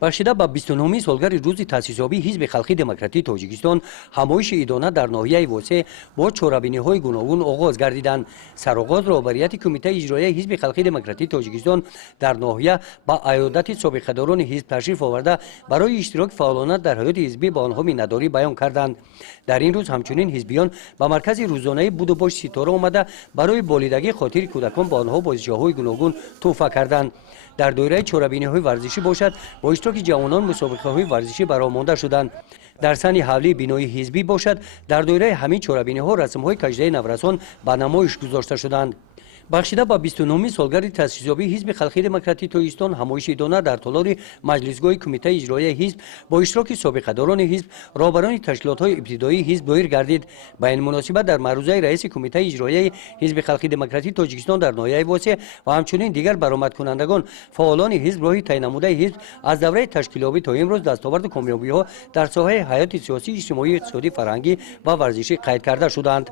бахшида ба 29 солгари рӯзи таъсисёбии ҳизби халқи демократии тоҷикистон ҳамоиши идона дар ноҳияи восеъ бо чорабиниҳои гуногун оғоз гардиданд. Сароғоз роҳбарияти кумитаи иҷроияи ҳизби халқи демократии тоҷикистон дар ноҳия ба аёдати собиқадорони ҳизб ташриф оварда барои иштироки фаъолона дар ҳаёти ҳизбӣ ба онҳо миннатдорӣ баён карданд. дар ин рӯз ҳамчунин ҳизбиён ба маркази рӯзонаи будубош ситора омада барои болидагии хотири кӯдакон ба онҳо бозишаҳои гуногун тӯҳфа карданд. дар доираи чорабиниҳои варзишӣ бошад бо иштироки ҷавонон мусобиқаҳои варзишӣ баромонда шуданд. дар сани ҳавлии бинои ҳизбӣ бошад дар доираи ҳамин чорабиниҳо расмҳои каҷдаи наврасон ба намоиш гузошта шуданд. бахшида ба 29 солгари таъсисёбии ҳизби халқи демократии тоҷикистон ҳамоиши идона дар толори маҷлисгоҳи кумитаи иҷроияи ҳизб бо иштироки собиқадорони ҳизб роҳбарони ташкилотҳои ибтидоии ҳизб доир гардид. ба ин муносибат дар маърузаи раиси кумитаи иҷроияи ҳизби халқи демократии тоҷикистон дар ноҳияи восеъ ва ҳамчунин дигар баромадкунандагон фаъолони ҳизб роҳи тайиннамудаи ҳизб аз давраи ташкилёбӣ то имрӯз дастоварду комёбиҳо дар соҳаи ҳаёти сиёсӣ иҷтимоӣ иқтисодӣ фарҳангӣ ва варзишӣ қайд карда шуданд.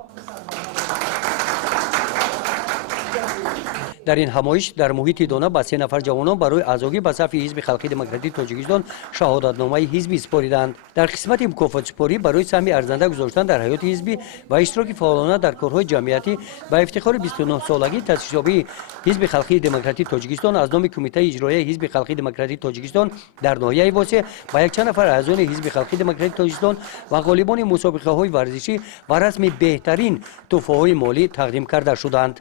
дар ин ҳамоиш дар муҳити дона ба 3 нафар ҷавонон барои аъзогӣ ба сафи ҳизби халқи демократии тоҷикистон шаҳодатномаи ҳизбӣ супориданд. дар қисмати мукофотсупорӣ барои саҳми арзанда гузоштан дар ҳаёти ҳизбӣ ва иштироки фаъолона дар корҳои ҷамъиятӣ ба ифтихори 29-солагии таъсисёбии ҳизби халқи демократии тоҷикистон аз номи кумитаи иҷроияи ҳизби халқи демократии тоҷикистон дар ноҳияи восеъ ба якчанд нафар аъзони ҳизби халқи демократии тоҷикистон ва ғолибони мусобиқаҳои варзишӣ ва расми беҳтарин тӯҳфаҳои молӣ тақдим карда шуданд.